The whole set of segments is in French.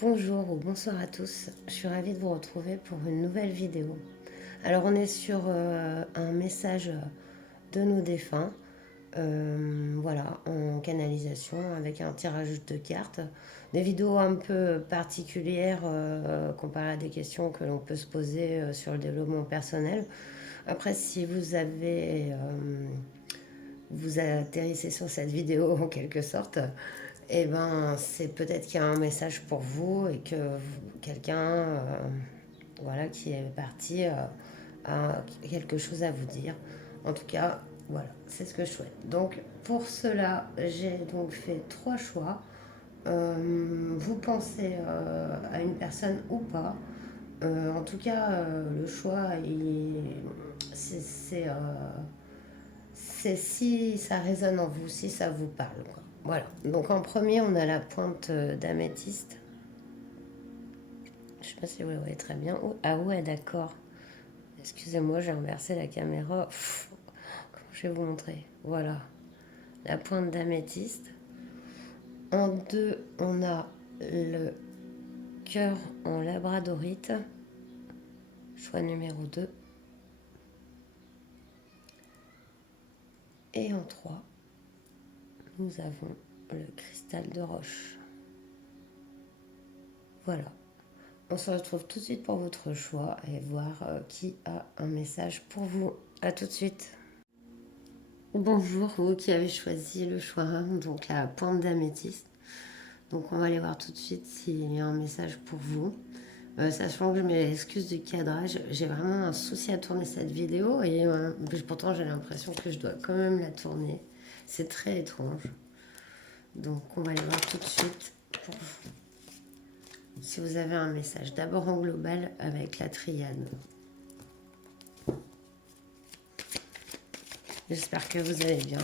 Bonjour ou bonsoir à tous, je suis ravie de vous retrouver pour une nouvelle vidéo. Alors on est sur un message de nos défunts, voilà, en canalisation avec un tirage de cartes. Des vidéos un peu particulières comparées à des questions que l'on peut se poser sur le développement personnel. Après, si vous atterrissez sur cette vidéo en quelque sorte, eh ben, c'est peut-être qu'il y a un message pour vous et que quelqu'un voilà, qui est parti a quelque chose à vous dire. En tout cas, voilà, c'est ce que je souhaite. Donc, pour cela, j'ai donc fait trois choix. Vous pensez à une personne ou pas. En tout cas, le choix, c'est si ça résonne en vous, si ça vous parle, quoi. Voilà. Donc en premier, on a la pointe d'améthyste. Je sais pas si vous le voyez très bien. Oh, ah ouais, d'accord. Excusez-moi, j'ai inversé la caméra. Je vais vous montrer. Voilà. La pointe d'améthyste. En deux, on a le cœur en labradorite. Choix numéro 2. Et en 3, nous avons le cristal de roche. Voilà. On se retrouve tout de suite pour votre choix et voir qui a un message pour vous. A tout de suite. Bonjour, vous qui avez choisi le choix 1, donc la pointe d'améthyste. Donc on va aller voir tout de suite s'il y a un message pour vous. Sachant que je m'excuse du cadrage, j'ai vraiment un souci à tourner cette vidéo et pourtant j'ai l'impression que je dois quand même la tourner. C'est très étrange. Donc on va aller voir tout de suite pour vous. Si vous avez un message, d'abord en global avec la triade. J'espère que vous allez bien.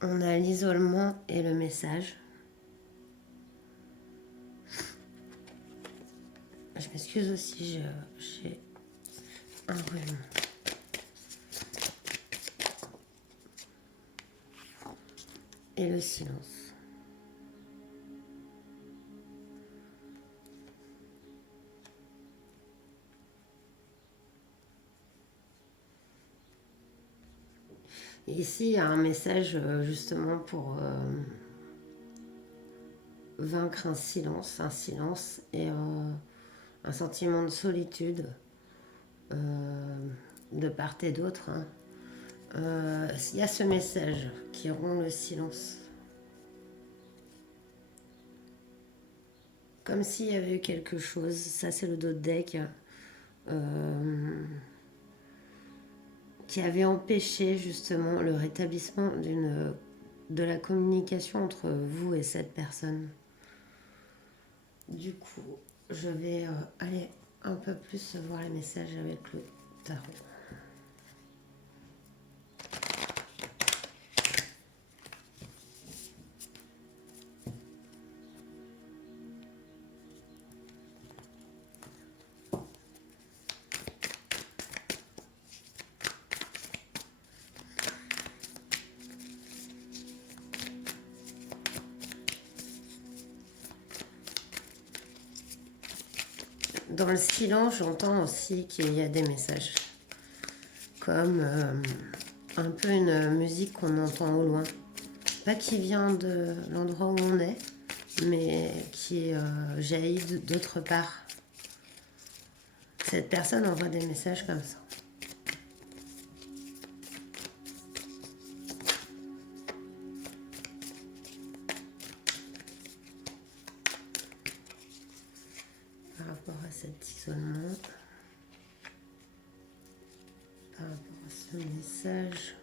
On a l'isolement et le message. Je m'excuse aussi, j'ai un rhume. Et le silence. Et ici, il y a un message justement pour vaincre un silence et un sentiment de solitude de part et d'autre. Hein. Il y a ce message qui rompt le silence. Comme s'il y avait eu quelque chose. Ça, c'est le dos de deck. Qui avait empêché justement le rétablissement de la communication entre vous et cette personne. Du coup, je vais aller un peu plus voir les messages avec le tarot. Dans le silence, j'entends aussi qu'il y a des messages. Comme un peu une musique qu'on entend au loin. Pas qui vient de l'endroit où on est, mais qui jaillit d'autre part. Cette personne envoie des messages comme ça. Par rapport à cet isolement, par rapport à ce message.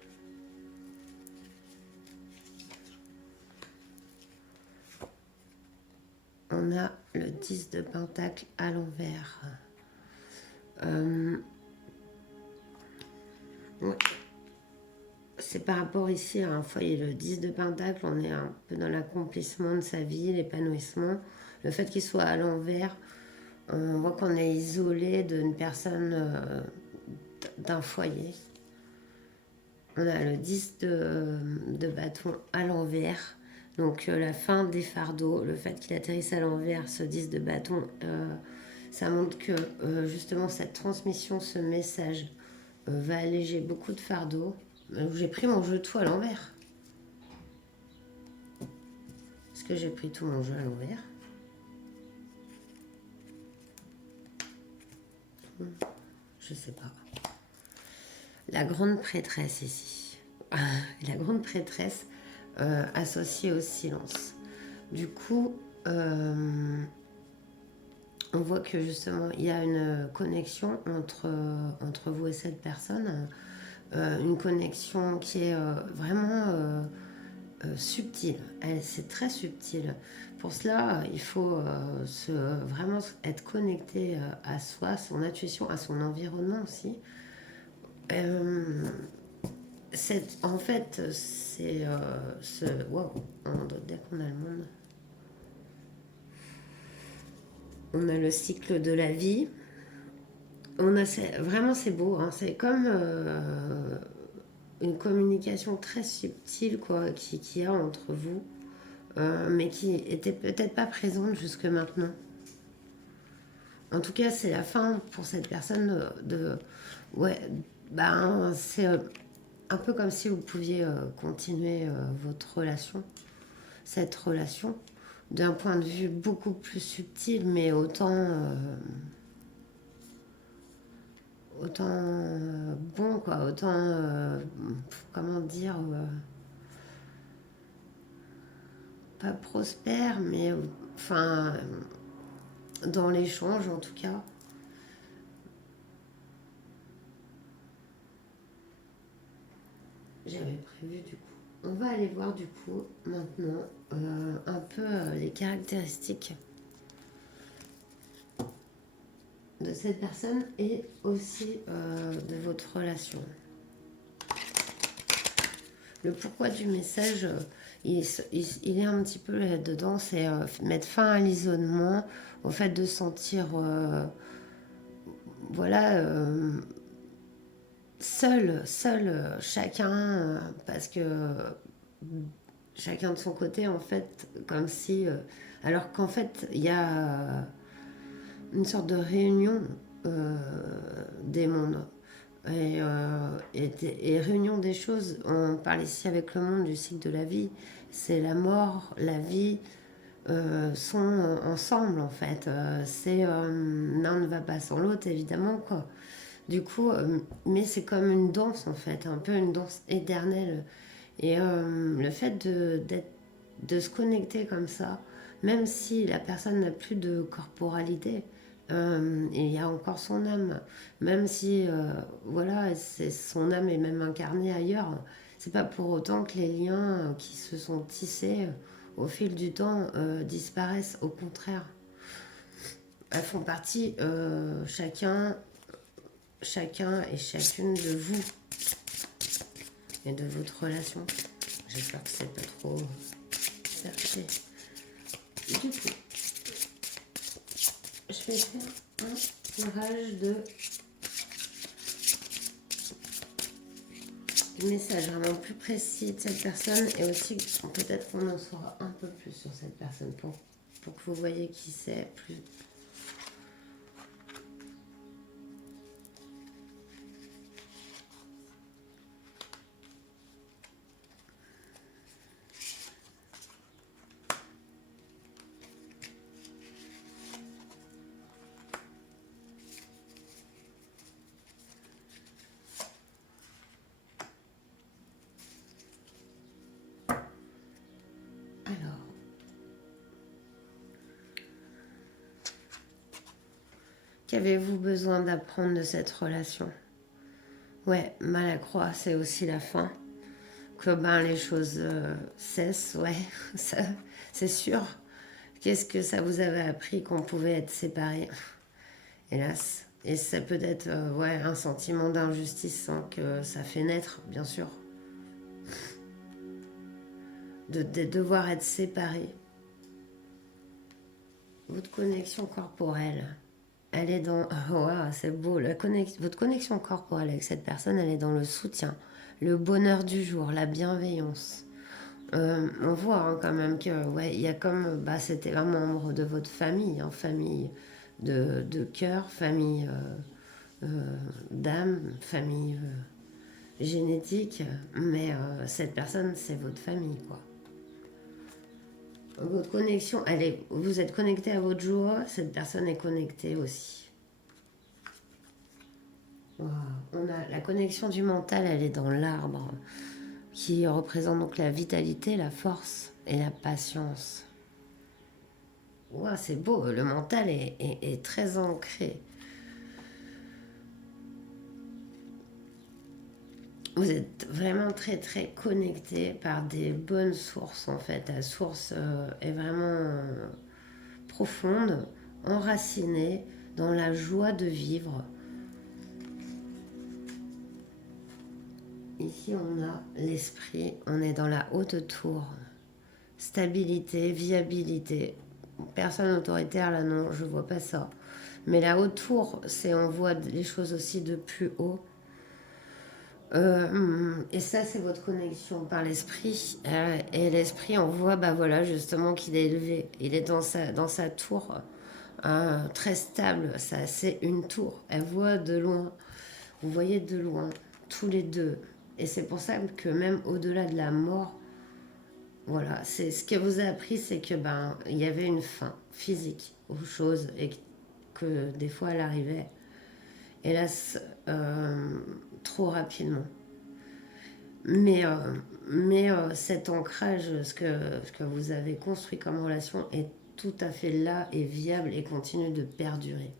On a le 10 de pentacle à l'envers. Ouais. C'est par rapport ici à un foyer, le 10 de pentacle, on est un peu dans l'accomplissement de sa vie, l'épanouissement. Le fait qu'il soit à l'envers, on voit qu'on est isolé d'une personne d'un foyer. On a le 10 de bâton à l'envers. Donc la fin des fardeaux, le fait qu'il atterrisse à l'envers, ce 10 de bâton, ça montre que justement cette transmission, ce message va alléger beaucoup de fardeaux. J'ai pris mon jeu tout à l'envers. Est-ce que j'ai pris tout mon jeu à l'envers? Je sais pas. La grande prêtresse ici. La grande prêtresse associée au silence. Du coup, on voit que justement, il y a une connexion entre vous et cette personne. Une connexion qui est vraiment subtile. C'est très subtil. Pour cela, il faut vraiment être connecté à soi, à son intuition, à son environnement aussi. En fait, c'est wow, dès qu'on a le monde, on a le cycle de la vie. On a vraiment c'est beau, hein, c'est comme une communication très subtile quoi, qui y a entre vous, mais qui était peut-être pas présente jusque maintenant. En tout cas, c'est la fin pour cette personne ouais, ben c'est un peu comme si vous pouviez continuer votre relation, cette relation, d'un point de vue beaucoup plus subtil, mais autant bon, quoi, autant, comment dire, pas prospère, mais enfin, dans l'échange en tout cas. J'avais prévu du coup. On va aller voir du coup maintenant un peu les caractéristiques de cette personne et aussi de votre relation. Le pourquoi du message, il est un petit peu là-dedans, c'est mettre fin à l'isolement, au fait de sentir, voilà, seul chacun, parce que chacun de son côté, en fait, comme si, alors qu'en fait, il y a une sorte de réunion des mondes. Et réunion des choses, on parle ici avec le monde du cycle de la vie, c'est la mort, la vie sont ensemble en fait. L'un ne va pas sans l'autre évidemment quoi. Du coup, mais c'est comme une danse en fait, un peu une danse éternelle. Et le fait de se connecter comme ça, même si la personne n'a plus de corporalité, il y a encore son âme. Même si, voilà, son âme est même incarnée ailleurs, c'est pas pour autant que les liens qui se sont tissés au fil du temps disparaissent. Au contraire, elles font partie chacun et chacune de vous et de votre relation. J'espère que c'est pas trop cherché. Du coup, je vais faire un tirage de messages vraiment plus précis de cette personne et aussi peut-être qu'on en saura un peu plus sur cette personne pour que vous voyez qui c'est plus. Alors, qu'avez-vous besoin d'apprendre de cette relation? Ouais, mal à croire, c'est aussi la fin. Que ben les choses cessent, ouais, ça, c'est sûr. Qu'est-ce que ça vous avait appris qu'on pouvait être séparés? Hélas. Et ça peut être ouais, un sentiment d'injustice sans que ça fait naître, bien sûr. De devoir être séparés. Votre connexion corporelle, elle est dans... Waouh, c'est beau. Votre connexion corporelle avec cette personne, elle est dans le soutien, le bonheur du jour, la bienveillance. On voit hein, quand même que ouais, il y a comme bah, c'était un membre de votre famille, hein, famille de cœur, famille d'âme, famille génétique, mais cette personne c'est votre famille quoi. Votre connexion, vous êtes connecté à votre joie, cette personne est connectée aussi. Wow. On a la connexion du mental, elle est dans l'arbre qui représente donc la vitalité, la force et la patience. Wow, c'est beau, le mental est très ancré. Vous êtes vraiment très très connecté par des bonnes sources en fait. La source est vraiment profonde, enracinée dans la joie de vivre. Ici on a l'esprit, on est dans la haute tour. Stabilité, viabilité. Personne autoritaire là non, je vois pas ça. Mais la haute tour, c'est on voit les choses aussi de plus haut. Et ça, c'est votre connexion par l'esprit. Et l'esprit, on voit, bah voilà, justement, qu'il est élevé. Il est dans sa tour, très stable. Ça, c'est une tour. Elle voit de loin. Vous voyez de loin, tous les deux. Et c'est pour ça que même au-delà de la mort, voilà, c'est ce qu'elle vous a appris, c'est que ben il y avait une fin physique aux choses et que des fois elle arrivait, hélas, trop rapidement. Mais, euh, mais cet ancrage, ce que vous avez construit comme relation est tout à fait là et viable et continue de perdurer.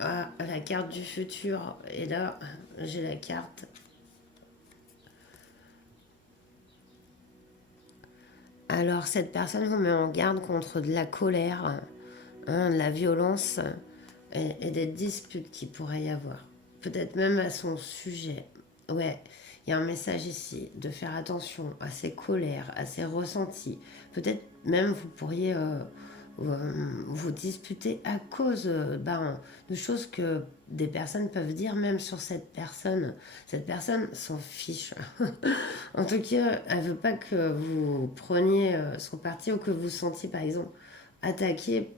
Ah, la carte du futur. Et là, j'ai la carte. Alors, cette personne vous met en garde contre de la colère, hein, de la violence et des disputes qu'il pourrait y avoir. Peut-être même à son sujet. Ouais, il y a un message ici de faire attention à ses colères, à ses ressentis. Peut-être même vous pourriez vous disputer à cause ben, de choses que des personnes peuvent dire même sur cette personne. Cette personne s'en fiche. En tout cas, elle veut pas que vous preniez son parti ou que vous sentiez par exemple attaqué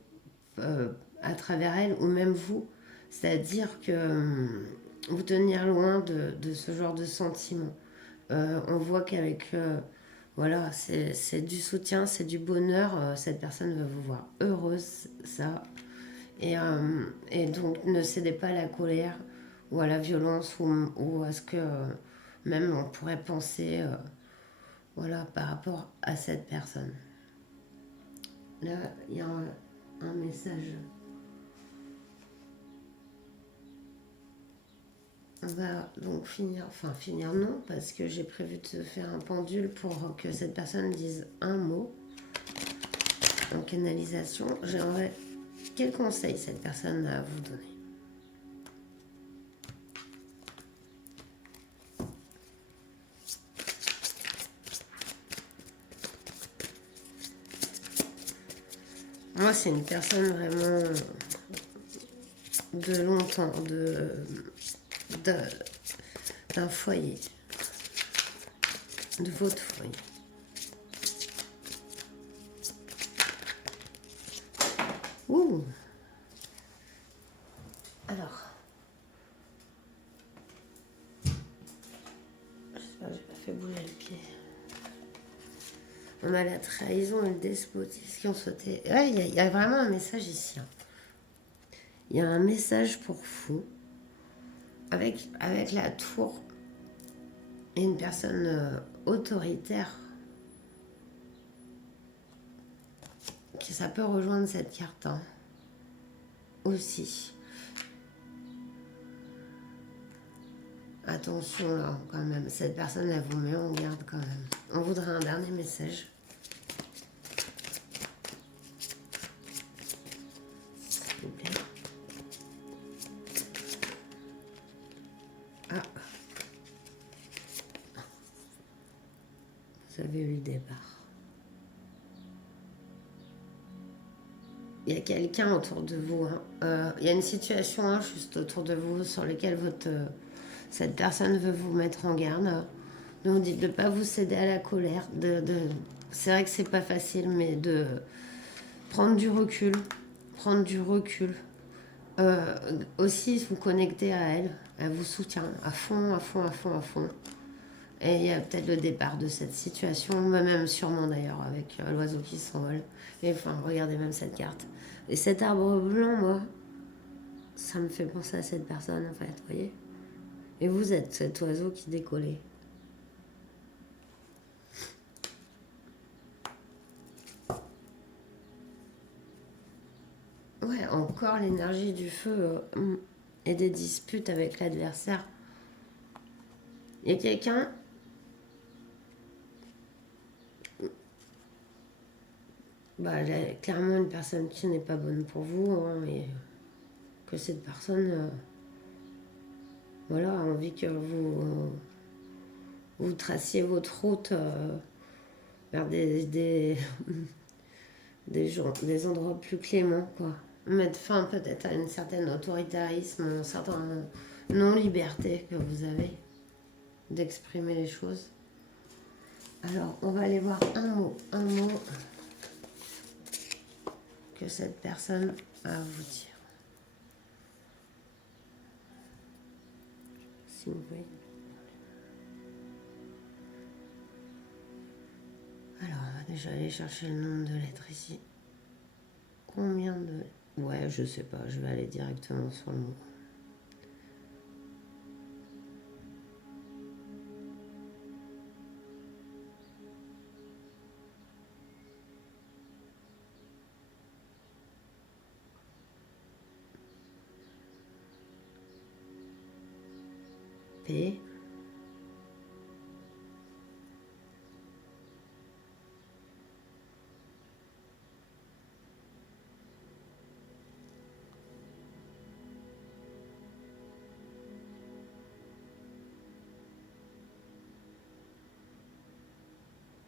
euh, à travers elle ou même vous. C'est-à-dire que vous tenir loin de ce genre de sentiments. On voit qu'avec voilà, c'est du soutien, c'est du bonheur. Cette personne veut vous voir heureuse, ça. Et donc, ne cédez pas à la colère ou à la violence ou à ce que même on pourrait penser voilà, par rapport à cette personne. Là, il y a un message. On va donc finir, enfin finir non, parce que j'ai prévu de faire un pendule pour que cette personne dise un mot en canalisation. J'aimerais quel conseil cette personne a à vous donner. Moi, c'est une personne vraiment de longtemps, d'un foyer, de votre foyer. Ouh. Alors, j'espère que j'ai pas fait bouger le pied. On a la trahison et le despotisme qui ont sauté. Ouais, il y a vraiment un message ici. Hein. Il y a un message pour vous avec la tour et une personne autoritaire qui ça peut rejoindre cette carte hein, aussi. Attention là quand même, cette personne elle vous met en garde quand même. On voudrait un dernier message. S'il vous plaît. Ah. Vous avez eu le départ. y a quelqu'un autour de vous. Il y a une situation juste autour de vous sur laquelle cette personne veut vous mettre en garde. Donc dites de ne pas vous céder à la colère. C'est vrai que c'est pas facile, mais de prendre du recul. Prendre du recul. Aussi vous connecter à elle. Elle vous soutient à fond, à fond, à fond, à fond. Et il y a peut-être le départ de cette situation, même sûrement d'ailleurs, avec l'oiseau qui s'envole. Et enfin, regardez même cette carte. Et cet arbre blanc, moi, ça me fait penser à cette personne, en fait, vous voyez. Et vous êtes cet oiseau qui décollait. Ouais, encore l'énergie du feu et des disputes avec l'adversaire. Il y a quelqu'un... Bah, clairement une personne qui n'est pas bonne pour vous, et que cette personne... voilà, a envie que vous traciez votre route vers des endroits plus cléments, quoi. Mettre fin peut-être à un certain autoritarisme, un certain non-liberté que vous avez d'exprimer les choses. Alors, on va aller voir un mot que cette personne a à vous dire. Si vous voyez. Alors, on va déjà aller chercher le nombre de lettres ici. Combien de... Ouais, je sais pas, je vais aller directement sur le mot. P.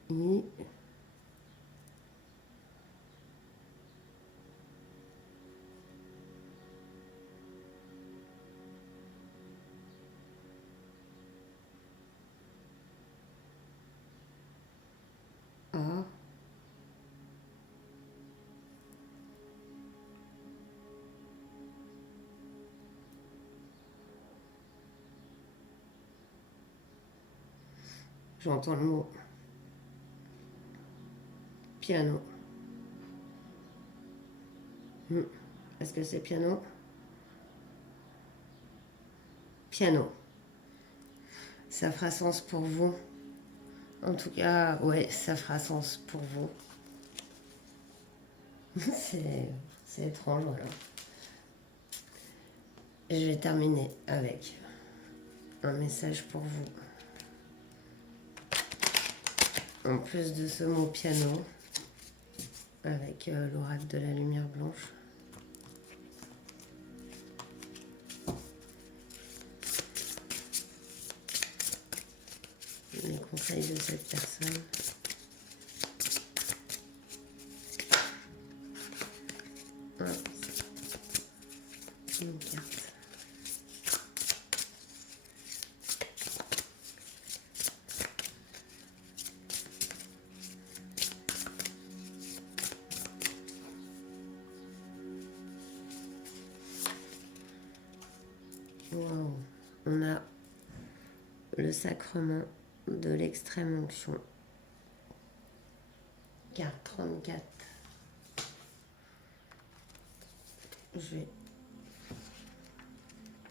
I. A. J'entends le mot piano. Est-ce que c'est piano? Piano. Ça fera sens pour vous. En tout cas, ouais, ça fera sens pour vous. c'est étrange, voilà. Et je vais terminer avec un message pour vous. En plus de ce mot piano, avec l'oracle de la lumière blanche. Les conseils de cette personne. Une carte. Wow. On a le sacrement de l'extrême onction. Carte 34. Je vais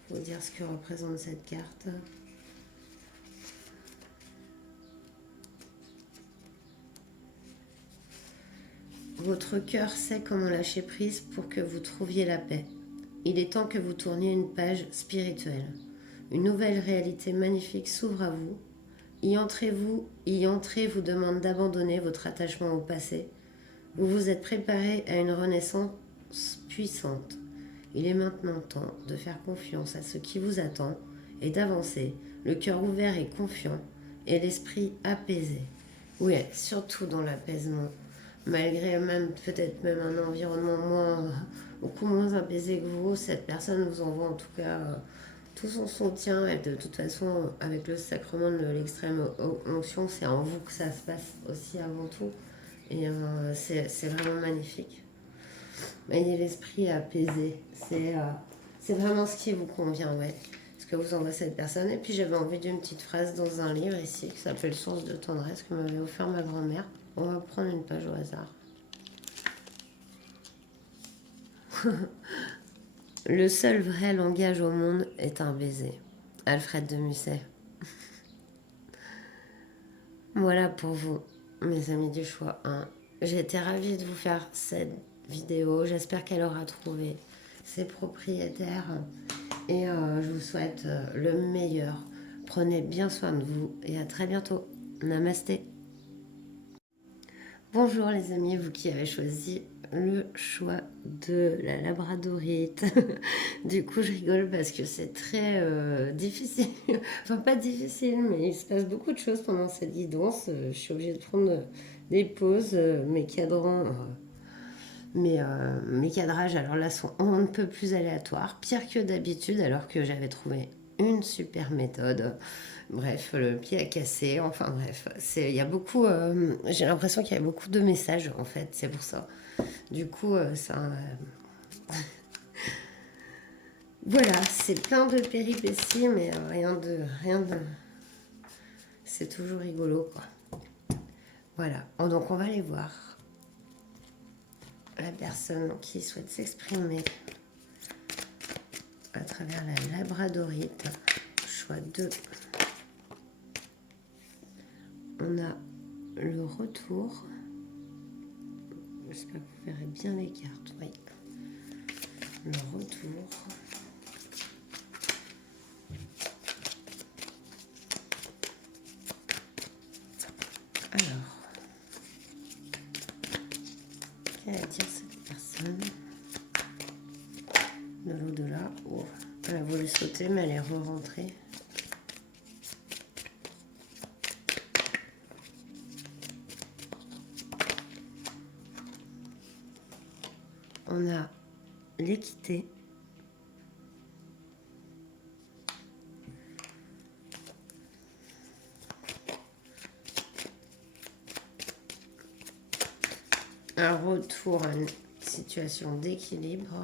vous dire ce que représente cette carte. Votre cœur sait comment lâcher prise pour que vous trouviez la paix. Il est temps que vous tourniez une page spirituelle. Une nouvelle réalité magnifique s'ouvre à vous. Y entrez vous demande d'abandonner votre attachement au passé. Vous vous êtes préparé à une renaissance puissante. Il est maintenant temps de faire confiance à ce qui vous attend et d'avancer, le cœur ouvert et confiant et l'esprit apaisé. Oui, surtout dans l'apaisement. malgré même peut-être même un environnement beaucoup moins apaisé que vous, cette personne vous envoie en tout cas tout son soutien. Et de toute façon, avec le sacrement de l'extrême onction, c'est en vous que ça se passe aussi avant tout. Et c'est vraiment magnifique. Ayez l'esprit apaisé. C'est vraiment ce qui vous convient, ouais. Ce que vous envoie cette personne. Et puis j'avais envie d'une petite phrase dans un livre ici qui s'appelle Source de tendresse que m'avait offert ma grand-mère. On va prendre une page au hasard. Le seul vrai langage au monde est un baiser. Alfred de Musset. Voilà pour vous, mes amis du choix 1. J'ai été ravie de vous faire cette vidéo. J'espère qu'elle aura trouvé ses propriétaires. Et je vous souhaite le meilleur. Prenez bien soin de vous et à très bientôt. Namasté. Bonjour les amis, vous qui avez choisi le choix de la labradorite. Du coup, je rigole parce que c'est très difficile. Enfin, pas difficile, mais il se passe beaucoup de choses pendant cette guidance. Je suis obligée de prendre des pauses. Mes cadrans, mes cadrages, alors là, sont on ne peut plus aléatoires. Pire que d'habitude, alors que j'avais trouvé une super méthode. Bref, le pied a cassé. Enfin bref, il y a beaucoup. J'ai l'impression qu'il y a beaucoup de messages en fait. C'est pour ça. Du coup, voilà, c'est plein de péripéties, mais rien de. C'est toujours rigolo quoi. Voilà. Donc on va aller voir la personne qui souhaite s'exprimer à travers la labradorite. Choix 2. On a le retour. J'espère que vous verrez bien les cartes. Oui. Le retour. Alors, quelle a dire cette personne de l'au-delà? Oh, elle a voulu sauter, mais elle est re-rentrée. On a l'équité. Un retour à une situation d'équilibre.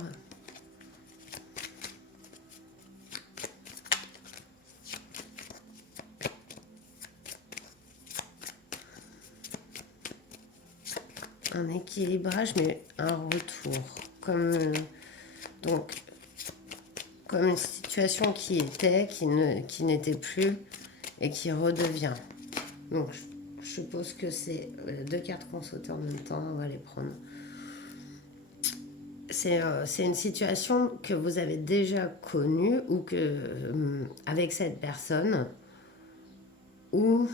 Un équilibrage, mais un retour. Donc, comme une situation qui était, qui n'était plus et qui redevient. Donc, je suppose que c'est deux cartes qu'on saute en même temps. On va les prendre. C'est une situation que vous avez déjà connue ou avec cette personne ou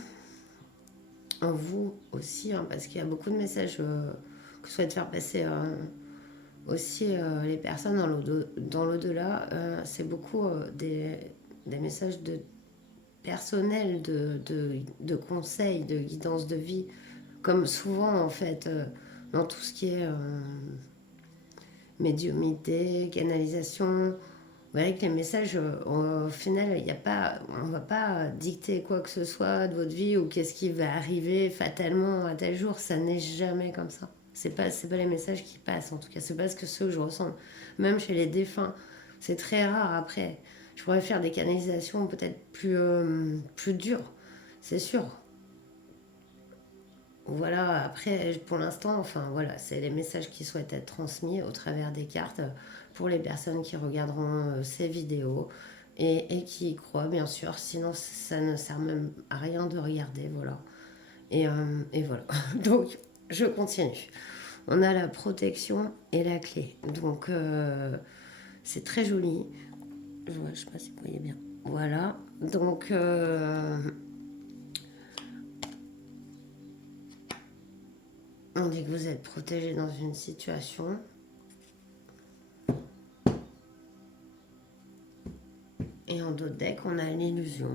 en vous aussi, hein, parce qu'il y a beaucoup de messages que souhaitent faire passer aussi les personnes dans l'au-delà. C'est beaucoup des messages de personnels, de conseils, de guidance de vie, comme souvent en fait dans tout ce qui est médiumnité, canalisation. Vous voyez que les messages, au final, on ne va pas dicter quoi que ce soit de votre vie ou qu'est-ce qui va arriver fatalement à tel jour. Ça n'est jamais comme ça. C'est pas les messages qui passent, en tout cas. C'est pas ce que ceux que je ressens. Même chez les défunts, c'est très rare après. Je pourrais faire des canalisations peut-être plus dures, c'est sûr. Voilà, après, pour l'instant, enfin voilà, c'est les messages qui souhaitent être transmis au travers des cartes pour les personnes qui regarderont ces vidéos et qui y croient, bien sûr. Sinon, ça ne sert même à rien de regarder, voilà. Et voilà. Donc, je continue. On a la protection et la clé. Donc, c'est très joli. Je ne sais pas si vous voyez bien. Voilà. Donc, on dit que vous êtes protégé dans une situation. Et en dos de deck, on a l'illusion.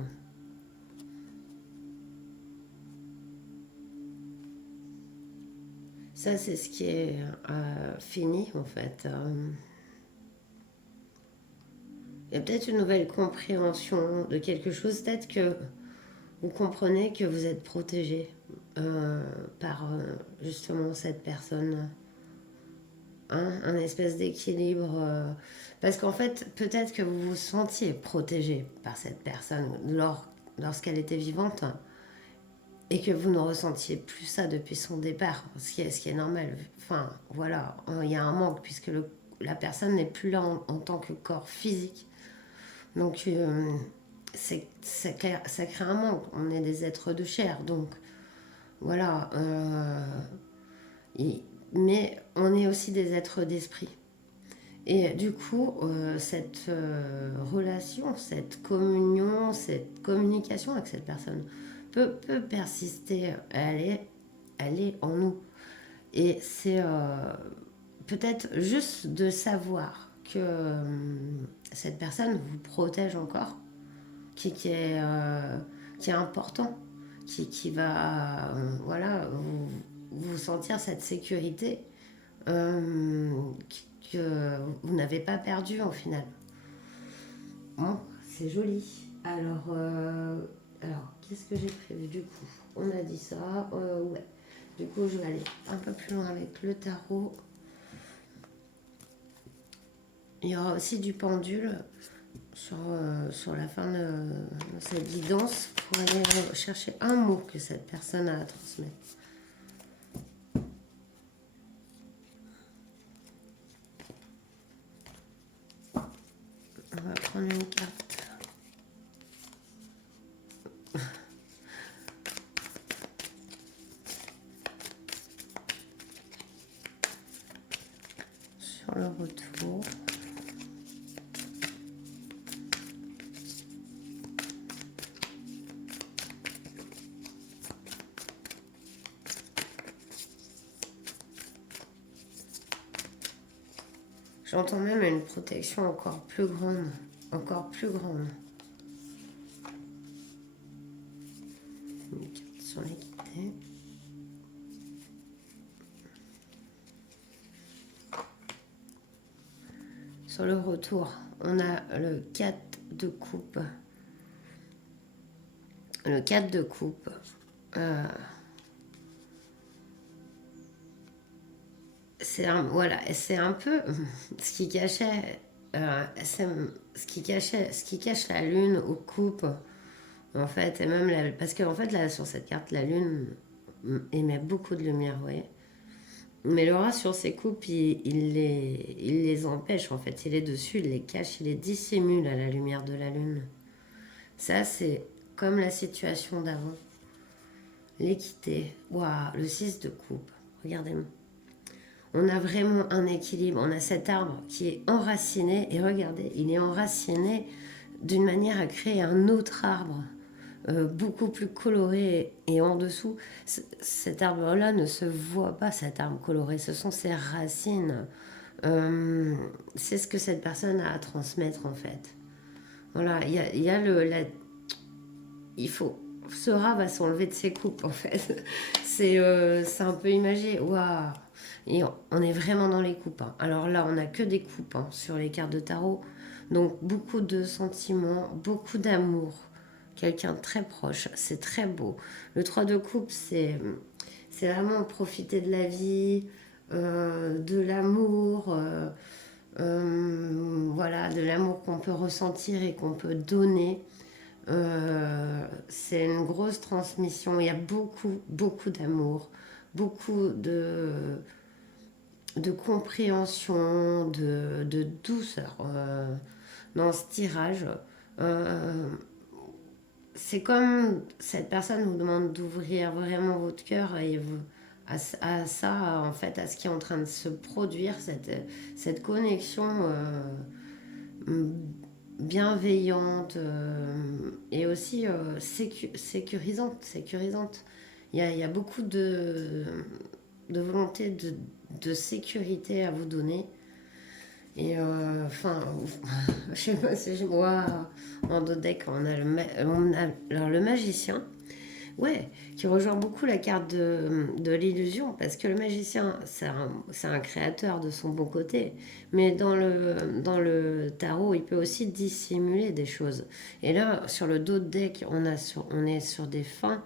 Ça, c'est ce qui est fini, en fait. Il y a peut-être une nouvelle compréhension de quelque chose. Peut-être que vous comprenez que vous êtes protégé par justement cette personne. Hein, un espèce d'équilibre. Parce qu'en fait, peut-être que vous vous sentiez protégé par cette personne lorsqu'elle était vivante et que vous ne ressentiez plus ça depuis son départ, ce qui est normal. Enfin, voilà, il y a un manque puisque la personne n'est plus là en tant que corps physique. Donc, ça crée un manque. On est des êtres de chair, donc voilà. Mais on est aussi des êtres d'esprit. Et du coup, cette relation, cette communion, cette communication avec cette personne peut persister. Elle est en nous. Et c'est peut-être juste de savoir que cette personne vous protège encore, qui est important, qui va voilà, vous sentir cette sécurité euh, que vous n'avez pas perdu au final. Bon, c'est joli. Alors qu'est-ce que j'ai prévu du coup? On a dit ça, ouais. Du coup, je vais aller un peu plus loin avec le tarot. Il y aura aussi du pendule sur la fin de cette guidance pour aller chercher un mot que cette personne a à transmettre. On va prendre une carte. Sur le retour. J'entends même une protection encore plus grande. Encore plus grande. Une carte sur l'équité. Sur le retour, on a le 4 de coupe. Le 4 de coupe. Voilà, c'est un peu ce qui cachait, ce qui cache la lune aux coupes, en fait, et même parce qu'en fait là sur cette carte, la lune émet beaucoup de lumière, vous voyez. Mais le rat sur ses coupes, il les empêche en fait, il est dessus, il les cache, il les dissimule à la lumière de la lune. Ça c'est comme la situation d'avant. L'équité, waouh, le 6 de coupe, regardez-moi. On a vraiment un équilibre. On a cet arbre qui est enraciné. Et regardez, il est enraciné d'une manière à créer un autre arbre beaucoup plus coloré. Et en dessous, cet arbre-là ne se voit pas, cet arbre coloré. Ce sont ses racines. C'est ce que cette personne a à transmettre en fait. Voilà, il y a il faut... Ce rat va s'enlever de ses coupes en fait. C'est un peu imagé. Waouh! Et on est vraiment dans les coupes. Hein. Alors là, on n'a que des coupes hein, sur les cartes de tarot. Donc beaucoup de sentiments, beaucoup d'amour. Quelqu'un de très proche, c'est très beau. Le 3 de coupe, c'est vraiment profiter de la vie, de l'amour, voilà, de l'amour qu'on peut ressentir et qu'on peut donner. C'est une grosse transmission. Il y a beaucoup, beaucoup d'amour, beaucoup de compréhension, de douceur dans ce tirage. Euh, c'est comme cette personne vous demande d'ouvrir vraiment votre cœur et à ça, en fait, à ce qui est en train de se produire, cette connexion bienveillante et aussi sécurisante. Il y a beaucoup de volonté de sécurité à vous donner. Et enfin, je sais pas si je vois en deux decks, on a alors le magicien. Ouais, qui rejoint beaucoup la carte de l'illusion, parce que le magicien, c'est un créateur de son bon côté, mais dans le tarot, il peut aussi dissimuler des choses. Et là, sur le dos de deck, on est sur des fins.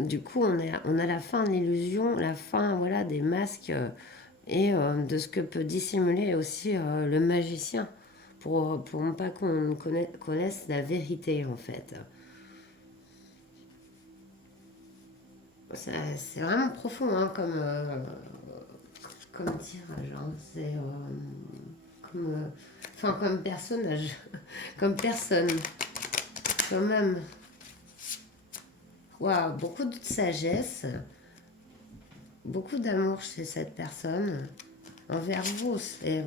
Du coup, on a la fin de l'illusion, la fin voilà, des masques et de ce que peut dissimuler aussi le magicien, pour ne pas qu'on connaisse la vérité en fait. C'est vraiment profond comme tirage. Hein. C'est comme, enfin, comme personnage, comme personne, quand même. Waouh, beaucoup de sagesse, beaucoup d'amour chez cette personne. Envers vous, c'est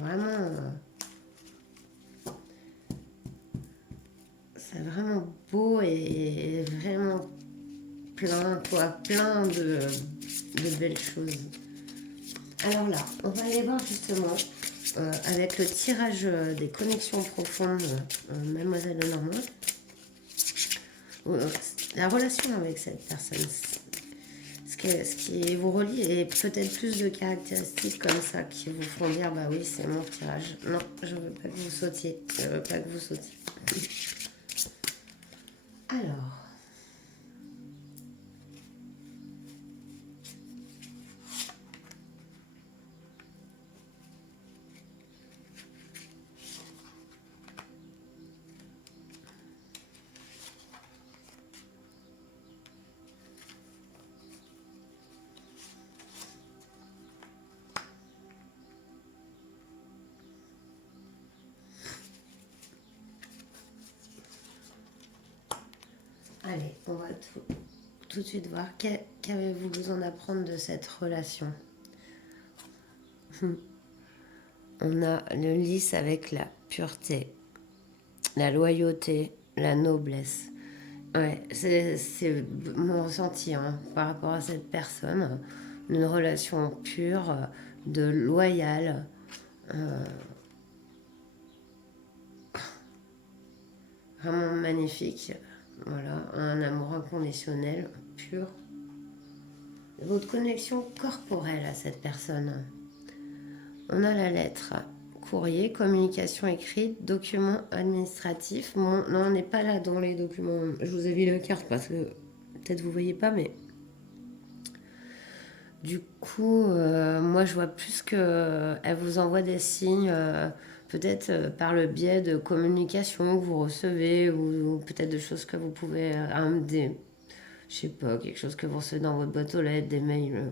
vraiment beau et vraiment plein, quoi, plein de belles choses. Alors là, on va aller voir justement avec le tirage des connexions profondes, Mademoiselle Lenormand, euh, la relation avec cette personne, ce qui vous relie et peut-être plus de caractéristiques comme ça qui vous font dire bah oui c'est mon tirage. Non, je veux pas que vous sautiez, je veux pas que vous sautiez. Alors, allez, on va tout de suite voir qu'avez-vous besoin d'apprendre de cette relation. On a le lys avec la pureté, la loyauté, la noblesse. Ouais, c'est mon ressenti hein, par rapport à cette personne. Une relation pure, de loyale, vraiment magnifique. Voilà, un amour inconditionnel, pur. Votre connexion corporelle à cette personne. On a la lettre, courrier, communication écrite, documents administratifs. Bon, non, on n'est pas là dans les documents. Je vous ai vu la carte parce que peut-être vous voyez pas, mais du coup, moi je vois plus que elle vous envoie des signes, peut-être par le biais de communication que vous recevez ou peut-être de choses que vous pouvez, je sais pas, quelque chose que vous recevez dans votre boîte aux lettres, des mails,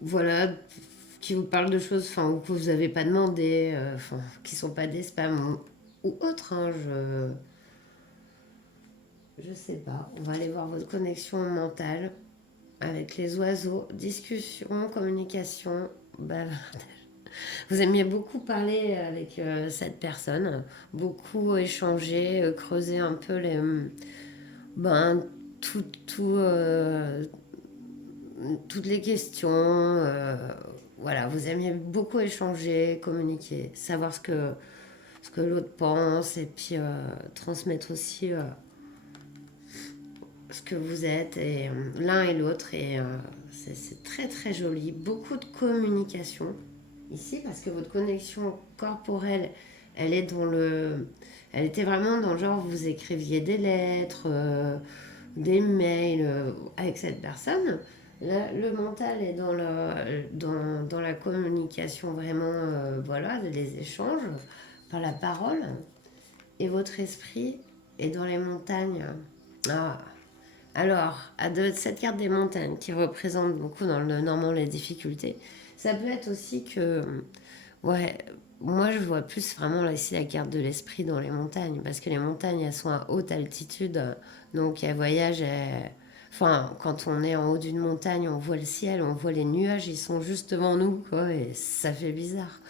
voilà, qui vous parlent de choses que vous n'avez pas demandé, qui sont pas des spams ou autres. Hein, je sais pas. On va aller voir votre connexion mentale avec les oiseaux, discussion, communication. Bah, vous aimiez beaucoup parler avec cette personne, beaucoup échanger, creuser un peu ben, tout, tout, toutes les questions. Voilà, vous aimiez beaucoup échanger, communiquer, savoir ce que l'autre pense et puis transmettre aussi ce que vous êtes et l'un et l'autre. Et c'est très très joli. Beaucoup de communication ici parce que votre connexion corporelle, elle est dans le. Elle était vraiment dans le genre, vous écriviez des lettres, des mails avec cette personne. Le mental est dans la communication vraiment, voilà, les échanges par la parole. Et votre esprit est dans les montagnes. Ah. Alors, cette carte des montagnes qui représente beaucoup dans le normand les difficultés, ça peut être aussi que, ouais, moi je vois plus vraiment là, ici la carte de l'esprit dans les montagnes, parce que les montagnes elles sont à haute altitude, donc elles voyagent, enfin quand on est en haut d'une montagne, on voit le ciel, on voit les nuages, ils sont juste devant nous, quoi, et ça fait bizarre.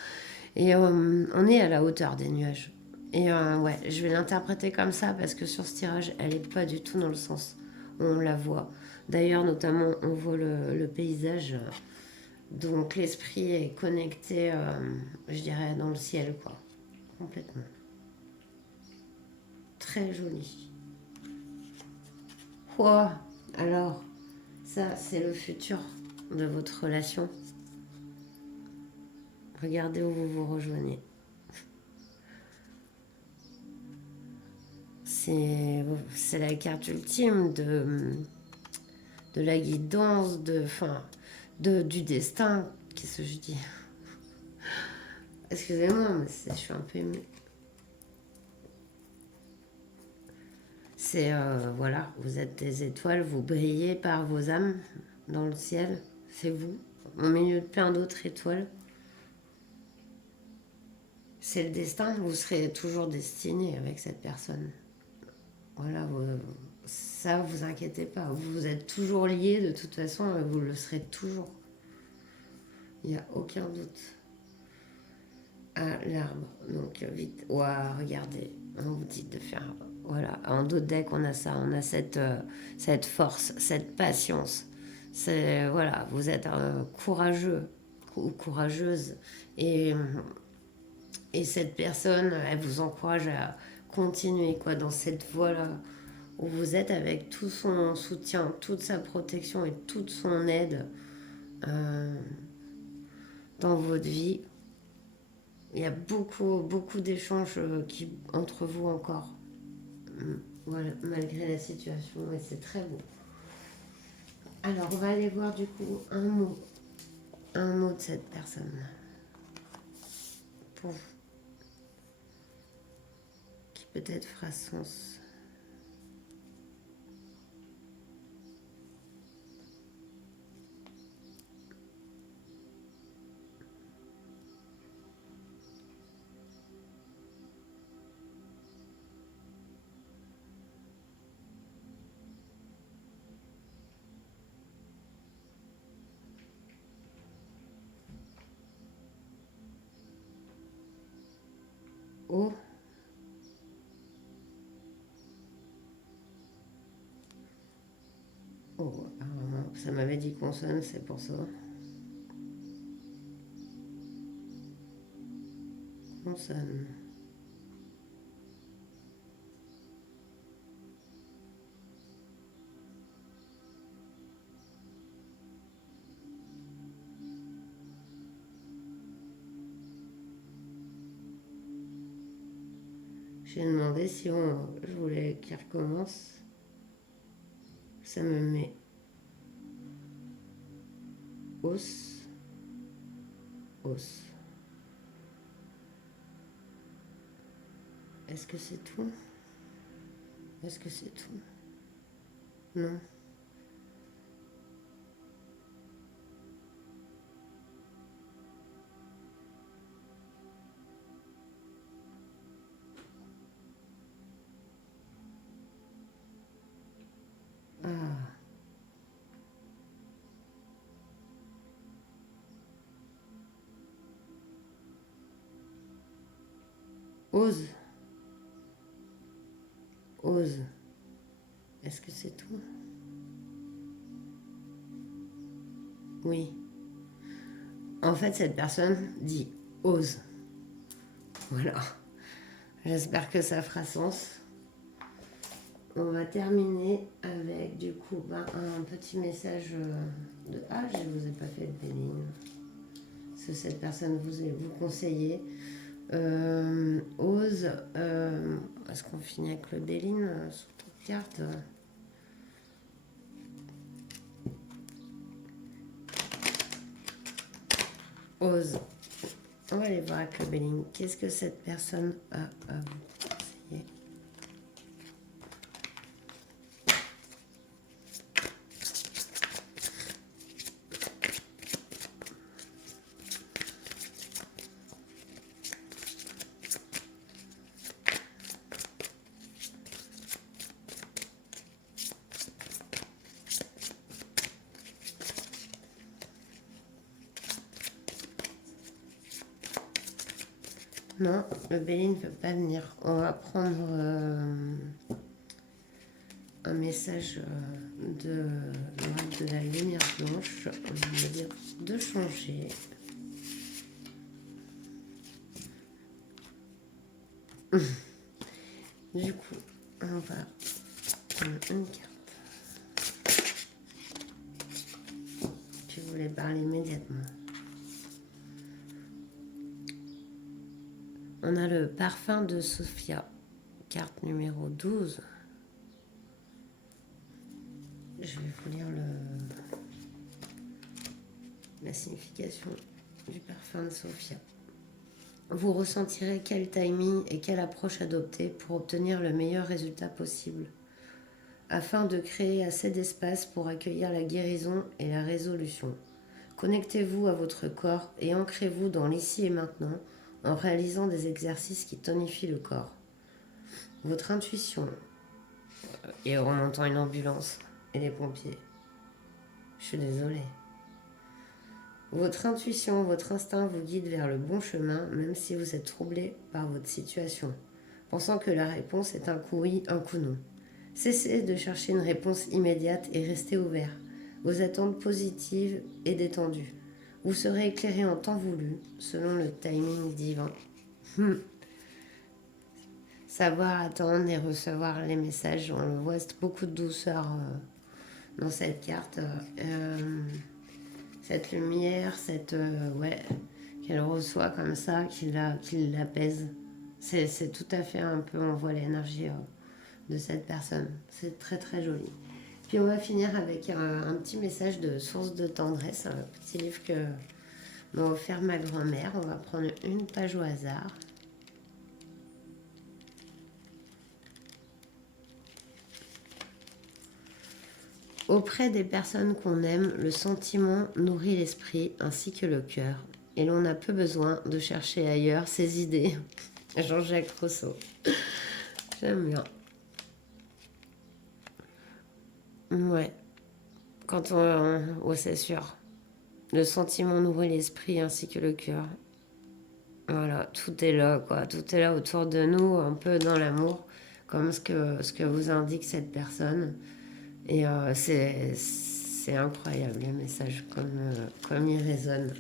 Et on est à la hauteur des nuages. Et ouais, je vais l'interpréter comme ça parce que sur ce tirage, elle n'est pas du tout dans le sens où on la voit. D'ailleurs, notamment, on voit le paysage. Donc l'esprit est connecté, je dirais, dans le ciel, quoi. Complètement. Très joli. Quoi? Alors, ça, c'est le futur de votre relation. Regardez où vous vous rejoignez. C'est la carte ultime de la guidance, du destin. Qu'est-ce que je dis? Excusez-moi, mais je suis un peu émue. Voilà, vous êtes des étoiles, vous brillez par vos âmes dans le ciel. C'est vous, au milieu de plein d'autres étoiles. C'est le destin, vous serez toujours destiné avec cette personne. Voilà, ça, vous inquiétez pas. Vous êtes toujours liés de toute façon, et vous le serez toujours. Il n'y a aucun doute. Ah, l'arbre. Donc, vite. Ouah, regardez. On vous dit de faire. Voilà. En dos de deck, on a ça. On a cette force, cette patience. Voilà, vous êtes courageux ou courageuse. Et cette personne, elle vous encourage à continuer quoi, dans cette voie-là où vous êtes avec tout son soutien, toute sa protection et toute son aide euh, dans votre vie. Il y a beaucoup, beaucoup d'échanges entre vous encore. Voilà, malgré la situation, et c'est très beau. Alors, on va aller voir du coup un mot de cette personne pour vous, qui peut-être fera sens. Oh, oh, apparemment, ça m'avait dit consonne, c'est pour ça. Consonne. J'ai demandé si je voulais qu'il recommence. Ça me met os, os. Est-ce que c'est tout? Est-ce que c'est tout? Non. Ah, ose, ose. Est-ce que c'est tout? Oui. En fait, cette personne dit ose. Voilà. J'espère que ça fera sens. On va terminer avec du coup un petit message de ah, je ne vous ai pas fait de bénigne. Parce que cette personne vous conseillait. Ose. Est-ce qu'on finit avec le Béline sur toute carte? Ose. On va aller voir avec le Béline. Qu'est-ce que cette personne a à vous conseiller? Non, le Béline ne peut pas venir. On va prendre un message de la lumière blanche. On va me dire de changer. Du coup, on va prendre une carte. voulez parler immédiatement. On a le parfum de Sophia, carte numéro 12. Je vais vous lire la signification du parfum de Sophia. Vous ressentirez quel timing et quelle approche adopter pour obtenir le meilleur résultat possible, afin de créer assez d'espace pour accueillir la guérison et la résolution. Connectez-vous à votre corps et ancrez-vous dans l'ici et maintenant en réalisant des exercices qui tonifient le corps. Votre intuition, et en remontant une ambulance et les pompiers. Je suis désolée. Votre intuition, votre instinct vous guide vers le bon chemin, même si vous êtes troublé par votre situation, pensant que la réponse est un coup oui, un coup non. Cessez de chercher une réponse immédiate et restez ouvert. Vos attentes positives et détendues. Vous serez éclairé en temps voulu, selon le timing divin. Savoir attendre et recevoir les messages, on le voit, c'est beaucoup de douceur dans cette carte. Cette lumière, qu'elle reçoit comme ça, qui l'apaise. C'est tout à fait un peu, on voit l'énergie de cette personne. C'est très très joli. Puis on va finir avec un petit message de source de tendresse, un petit livre que m'a offert ma grand-mère. On va prendre une page au hasard. Auprès des personnes qu'on aime, le sentiment nourrit l'esprit ainsi que le cœur. Et l'on a peu besoin de chercher ailleurs ses idées. Jean-Jacques Rousseau. J'aime bien. Ouais. c'est sûr. Le sentiment nourrit l'esprit ainsi que le cœur. Voilà, tout est là, quoi. Tout est là autour de nous, un peu dans l'amour, comme ce que vous indique cette personne. Et c'est incroyable, les messages, comme ils résonnent.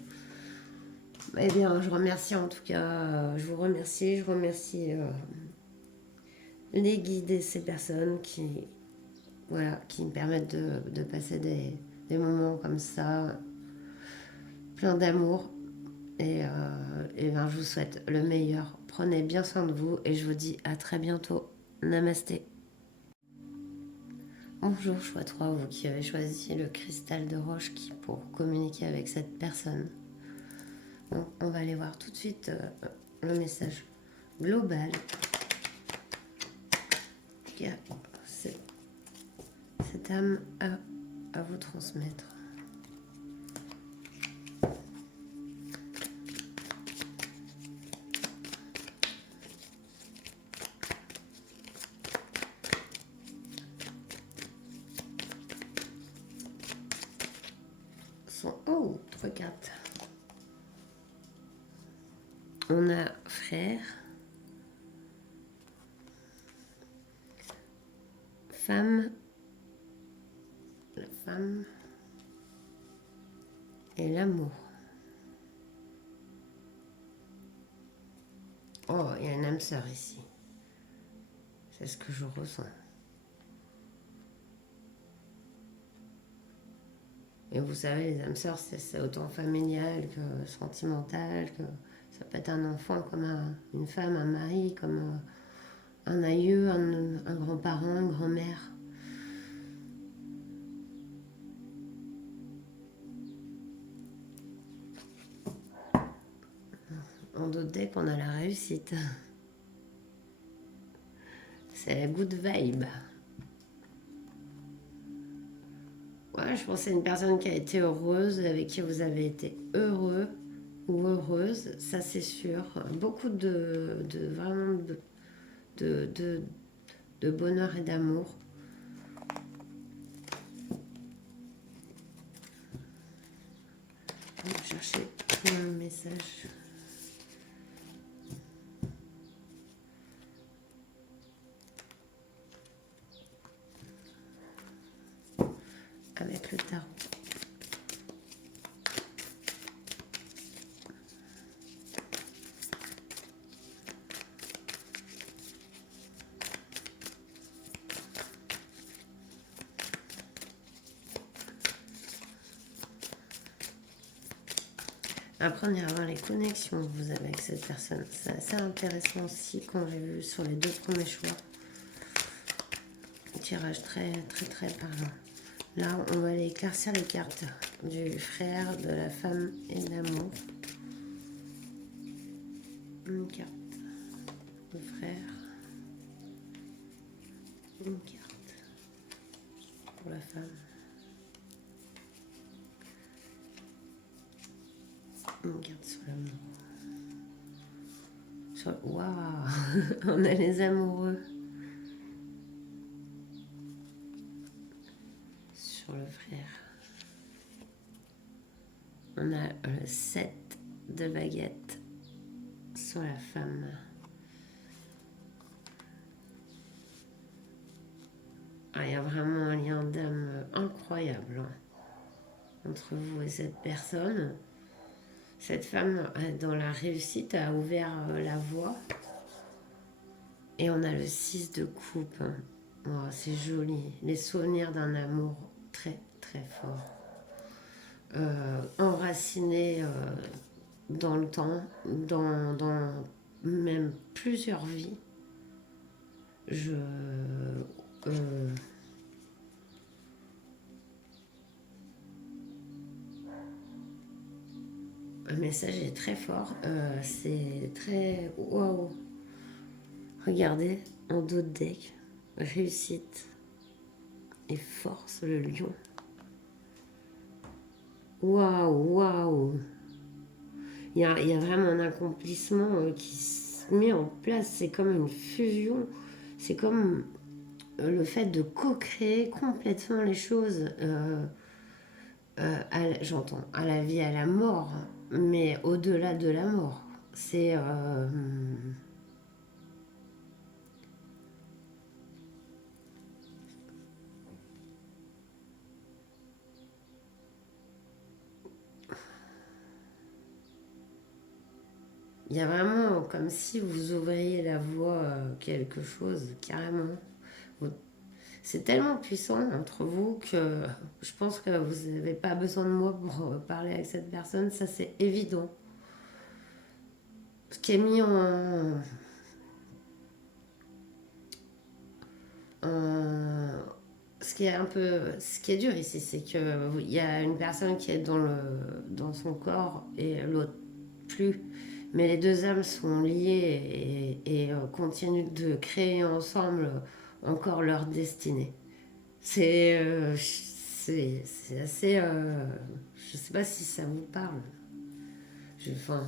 Eh bien, je remercie en tout cas, je remercie les guides et ces personnes qui me permettent de passer des moments comme ça, plein d'amour. Et je vous souhaite le meilleur. Prenez bien soin de vous et je vous dis à très bientôt. Namasté. Bonjour, choix 3, vous qui avez choisi le cristal de roche pour communiquer avec cette personne. Donc, on va aller voir tout de suite le message global que cette âme a à vous transmettre. Oh, 3 cartes. On a frère, femme, la femme et l'amour. Oh, il y a une âme sœur ici. C'est ce que je ressens. Et vous savez, les âmes sœurs, c'est autant familial que sentimental, que ça peut être un enfant comme une femme, un mari, comme un aïeux, un grand-parent, une grand-mère. On doutait qu'on a la réussite. C'est la good vibe. Ouais, je pense que c'est une personne qui a été heureuse, avec qui vous avez été heureux ou heureuse, ça c'est sûr. Beaucoup vraiment de bonheur et d'amour. On va chercher un message. Avec le tarot. Après, on ira voir les connexions que vous avez avec cette personne. C'est assez intéressant aussi quand j'ai vu sur les 2 premiers choix. Tirage très parlant. Là, on va aller éclaircir les cartes du frère, de la femme et de l'amour. Une carte. Le frère. Une carte. Pour la femme. Une carte sur l'amour. Waouh. On a les amoureux. Sur le frère. On a le 7 de baguette sur la femme. Ah, il y a vraiment un lien d'âme incroyable entre vous et cette personne. Cette femme, dans la réussite, a ouvert la voie. Et on a le 6 de coupe. Oh, c'est joli. Les souvenirs d'un amour très fort. Enraciné dans le temps, dans même plusieurs vies. Le message est très fort. C'est très... Waouh. Regardez, en dos de deck, réussite et force, le lion. Waouh. Il y a vraiment un accomplissement qui se met en place. C'est comme une fusion. C'est comme le fait de co-créer complètement les choses. J'entends à la vie, à la mort, mais au-delà de la mort. C'est... il y a vraiment comme si vous ouvriez la voie à quelque chose, carrément. C'est tellement puissant entre vous que je pense que vous n'avez pas besoin de moi pour parler avec cette personne, ça c'est évident. Ce qui est mis ce qui est un peu... Ce qui est dur ici, c'est qu'il y a une personne qui est dans son corps et l'autre plus. Mais les deux âmes sont liées et continuent de créer ensemble encore leur destinée. C'est assez... je sais pas si ça vous parle.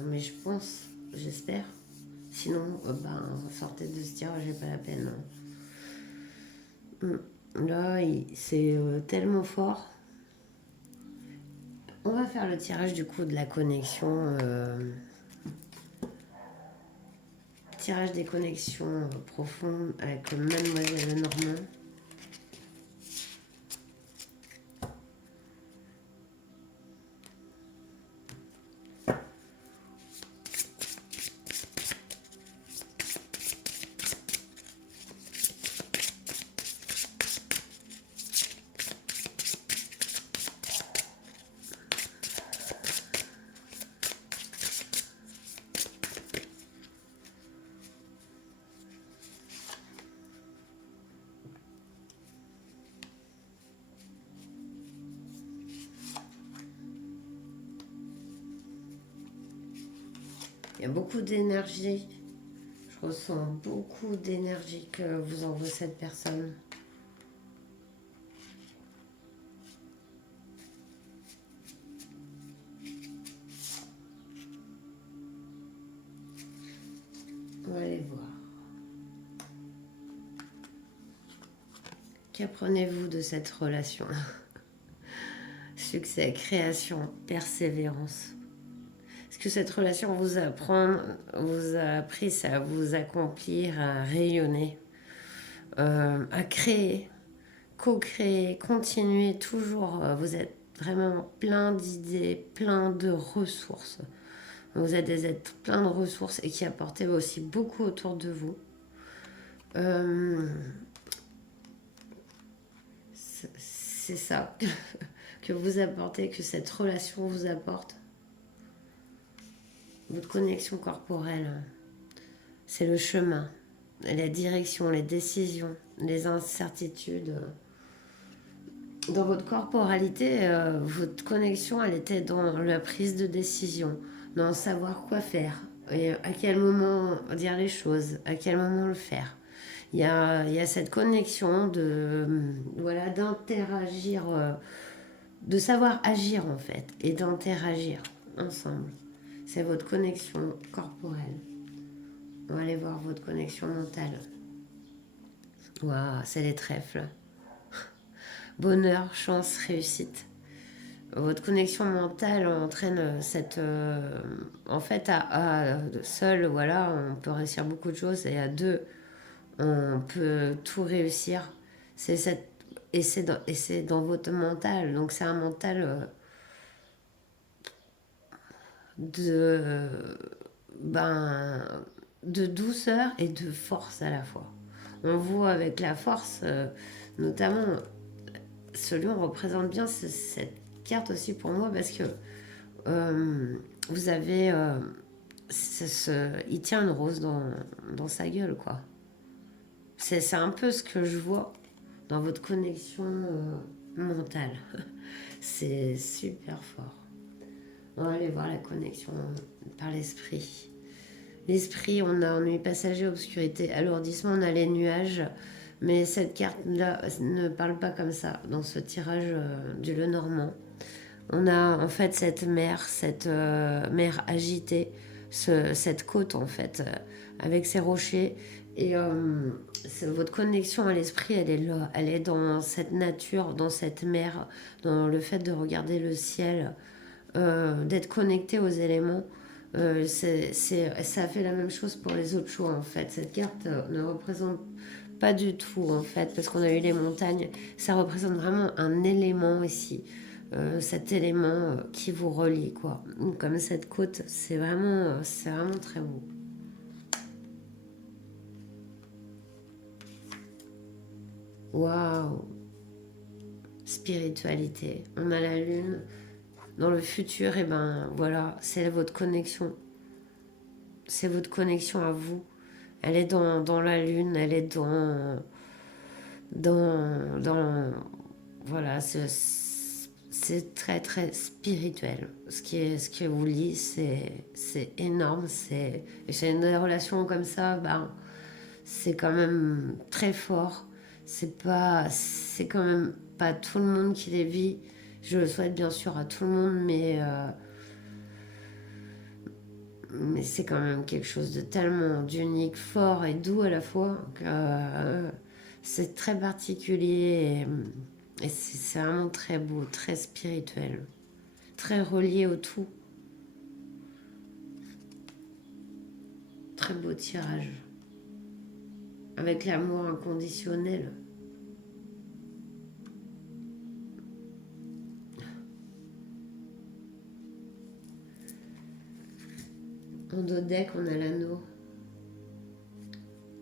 Mais je pense, j'espère. Sinon, sortez de ce tirage, j'ai pas la peine. Là, c'est tellement fort. On va faire le tirage du coup de la connexion. Tirage des connexions profondes avec Mademoiselle Lenormand. Il y a beaucoup d'énergie. Je ressens beaucoup d'énergie que vous envoie cette personne. On va aller voir. Qu'apprenez-vous de cette relation? Succès, création, persévérance. Est-ce que cette relation vous a appris à vous accomplir, à rayonner, à créer, co-créer, continuer toujours? Vous êtes vraiment plein d'idées, plein de ressources. Vous êtes des êtres pleins de ressources et qui apportez aussi beaucoup autour de vous. C'est ça que vous apportez, que cette relation vous apporte. Votre connexion corporelle, c'est le chemin, la direction, les décisions, les incertitudes. Dans votre corporalité, votre connexion, elle était dans la prise de décision, dans savoir quoi faire, et à quel moment dire les choses, à quel moment le faire. Il y a cette connexion de, voilà, d'interagir, de savoir agir en fait, et d'interagir ensemble. C'est votre connexion corporelle. On va aller voir votre connexion mentale. Waouh, c'est les trèfles. Bonheur, chance, réussite. Votre connexion mentale entraîne cette... en fait, à seul, voilà, on peut réussir beaucoup de choses. Et à deux, on peut tout réussir. C'est cette... Et c'est dans votre mental. Donc c'est un mental de... Ben, de douceur et de force à la fois. On voit avec la force, notamment, ce lion représente bien cette carte aussi pour moi parce que vous avez... il tient une rose dans sa gueule, quoi. C'est un peu ce que je vois dans votre connexion mentale. C'est super fort. On va aller voir la connexion par l'esprit. L'esprit, on a ennui passager, obscurité, alourdissement, on a les nuages. Mais cette carte-là ne parle pas comme ça dans ce tirage du Lenormand. On a en fait cette mer agitée, cette côte en fait, avec ces rochers. Et votre connexion à l'esprit, elle est là, elle est dans cette nature, dans cette mer, dans le fait de regarder le ciel, d'être connecté aux éléments. Ça fait la même chose pour les autres choix en fait. Cette carte ne représente pas du tout en fait, parce qu'on a eu les montagnes. Ça représente vraiment un élément ici. Cet élément qui vous relie quoi. Comme cette côte, c'est vraiment très beau. Waouh! Spiritualité. On a la lune. Dans le futur, et ben voilà, c'est votre connexion. C'est votre connexion à vous. Elle est dans la lune, elle est dans voilà, c'est très très spirituel. Ce qui vous lie, c'est énorme. C'est une relation comme ça, ben, c'est quand même très fort. C'est quand même pas tout le monde qui les vit. Je le souhaite bien sûr à tout le monde, mais c'est quand même quelque chose de tellement d'unique, fort et doux à la fois que c'est très particulier et c'est vraiment très beau, très spirituel, très relié au tout. Très beau tirage. Avec l'amour inconditionnel. En dos deck, on a l'anneau.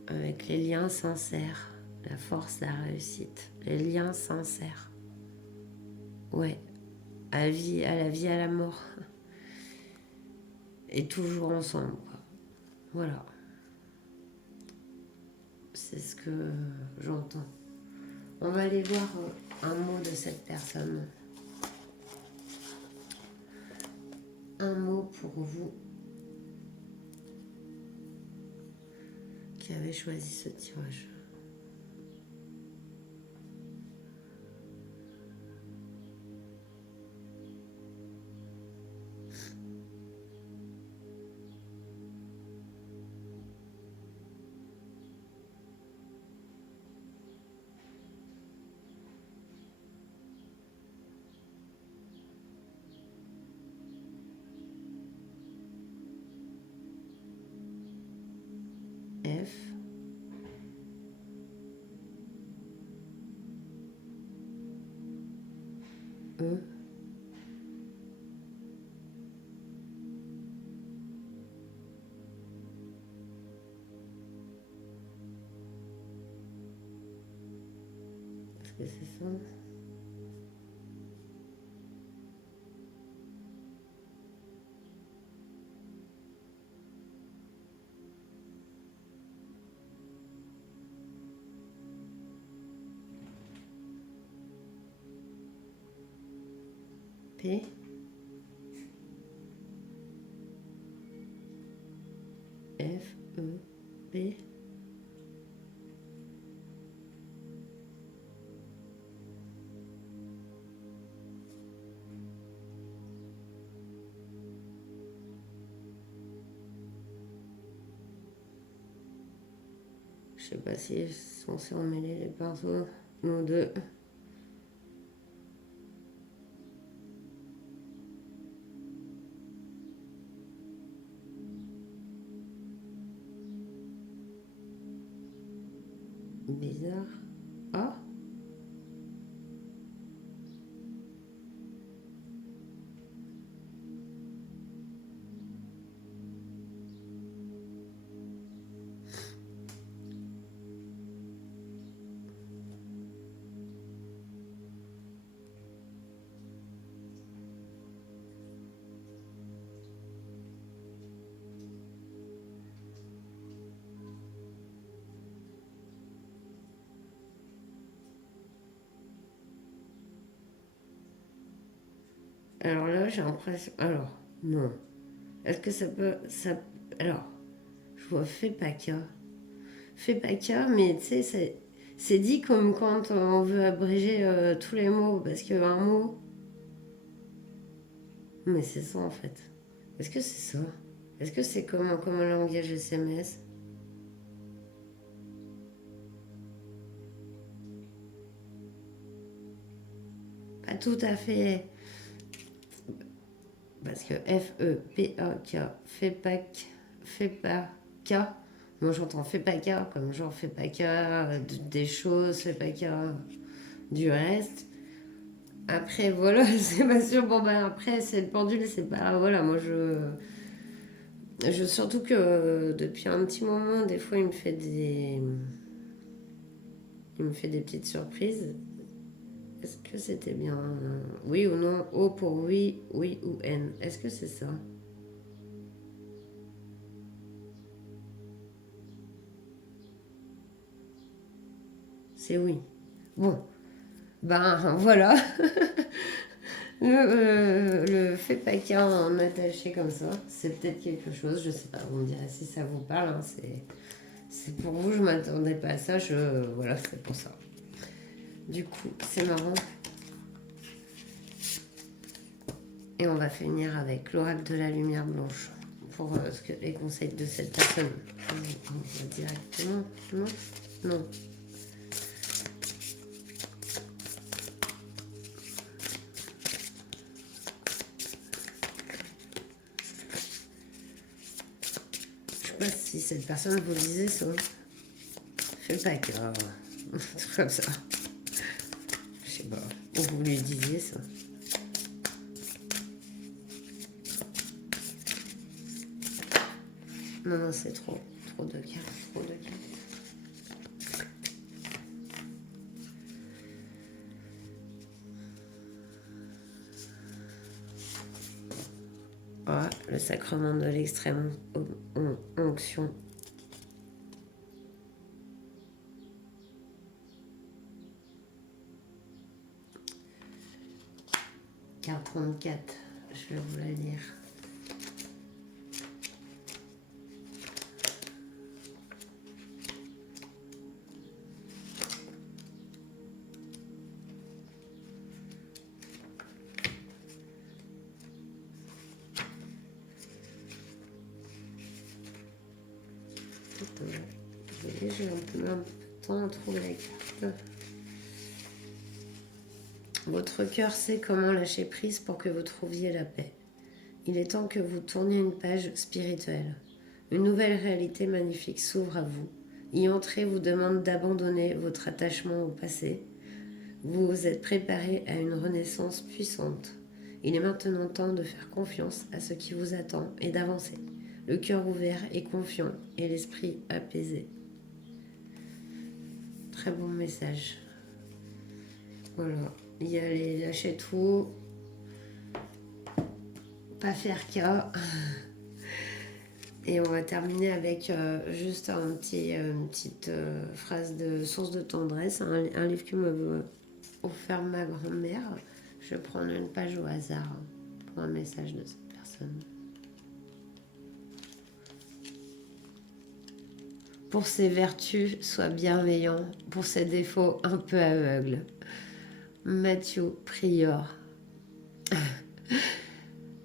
Avec les liens sincères. La force, la réussite. Les liens sincères. Ouais. À la vie, à la mort. Et toujours ensemble, quoi. Voilà. C'est ce que j'entends. On va aller voir un mot de cette personne. Un mot pour vous qui avez choisi ce tirage. F. E. Est-ce que c'est ça? P. F, E, P. Je sais pas si ils sont censés emmêler les pinceaux. Non, deux. Bizarre. Ah. Alors là, j'ai l'impression. Alors, non. Est-ce que ça peut. Alors, je vois fait pas cas. Fait pas cas, mais tu sais, c'est dit comme quand on veut abréger tous les mots, parce qu'un mot. Mais c'est ça en fait. Est-ce que c'est ça? Est-ce que c'est comme un langage SMS? Pas tout à fait. Parce que F-E-P-A-K, fait pas K. Moi j'entends fait pas K comme genre fait pas K des choses, fait pas K du reste. Après voilà, c'est pas sûr. Bon ben après c'est le pendule, c'est pas. Voilà, moi surtout que depuis un petit moment, des fois il me fait des petites surprises. Est-ce que c'était bien oui ou non? O pour oui, oui ou N. Est-ce que c'est ça? C'est oui. Bon, ben voilà. Le fait paquin en attaché comme ça, c'est peut-être quelque chose, je sais pas, vous me direz si ça vous parle, hein, c'est pour vous, je m'attendais pas à ça, voilà, c'est pour ça. Du coup, c'est marrant. Et on va finir avec l'oracle de la lumière blanche pour les conseils de cette personne. On va directement, non, non. Je sais pas si cette personne vous disait ça. Fais pas grave. Comme ça. Je sais pas. Ou vous lui disiez ça. Non, non, c'est trop. Trop de cartes. Trop de cartes. Ah, le sacrement de l'extrême onction. Carte 34, je vais vous la lire. Vous voyez, j'ai un peu de temps à trouver la carte. Votre cœur sait comment lâcher prise pour que vous trouviez la paix. Il est temps que vous tourniez une page spirituelle. Une nouvelle réalité magnifique s'ouvre à vous. Y entrer vous demande d'abandonner votre attachement au passé. Vous vous êtes préparé à une renaissance puissante. Il est maintenant temps de faire confiance à ce qui vous attend et d'avancer. Le cœur ouvert et confiant et l'esprit apaisé. Très bon message. Voilà. Y aller, lâcher tout. Pas faire cas. Et on va terminer avec juste une petite phrase de source de tendresse, un livre que m'a offert ma grand-mère. Je vais prendre une page au hasard pour un message de cette personne. Pour ses vertus, sois bienveillant. Pour ses défauts, un peu aveugle. Mathieu Prior.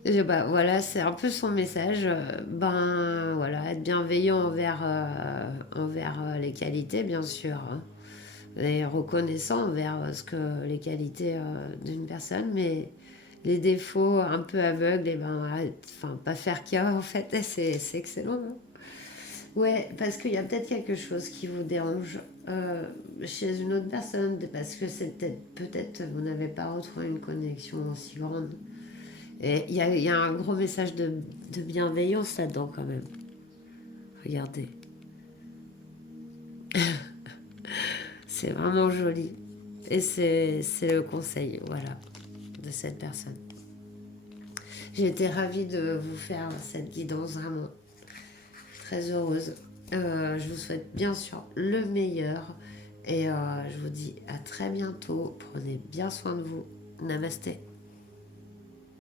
Voilà, c'est un peu son message. Ben voilà, être bienveillant envers les qualités, bien sûr, hein, et reconnaissant envers les qualités d'une personne, mais les défauts un peu aveugles, et ben enfin pas faire cas en fait, c'est excellent. Hein. Ouais, parce qu'il y a peut-être quelque chose qui vous dérange chez une autre personne, parce que c'est peut-être vous n'avez pas retrouvé une connexion aussi grande. Et il y a un gros message de bienveillance là-dedans quand même. Regardez. C'est vraiment joli. Et c'est le conseil, voilà, de cette personne. J'ai été ravie de vous faire cette guidance, vraiment très heureuse. Je vous souhaite bien sûr le meilleur. Et je vous dis à très bientôt. Prenez bien soin de vous. Namasté.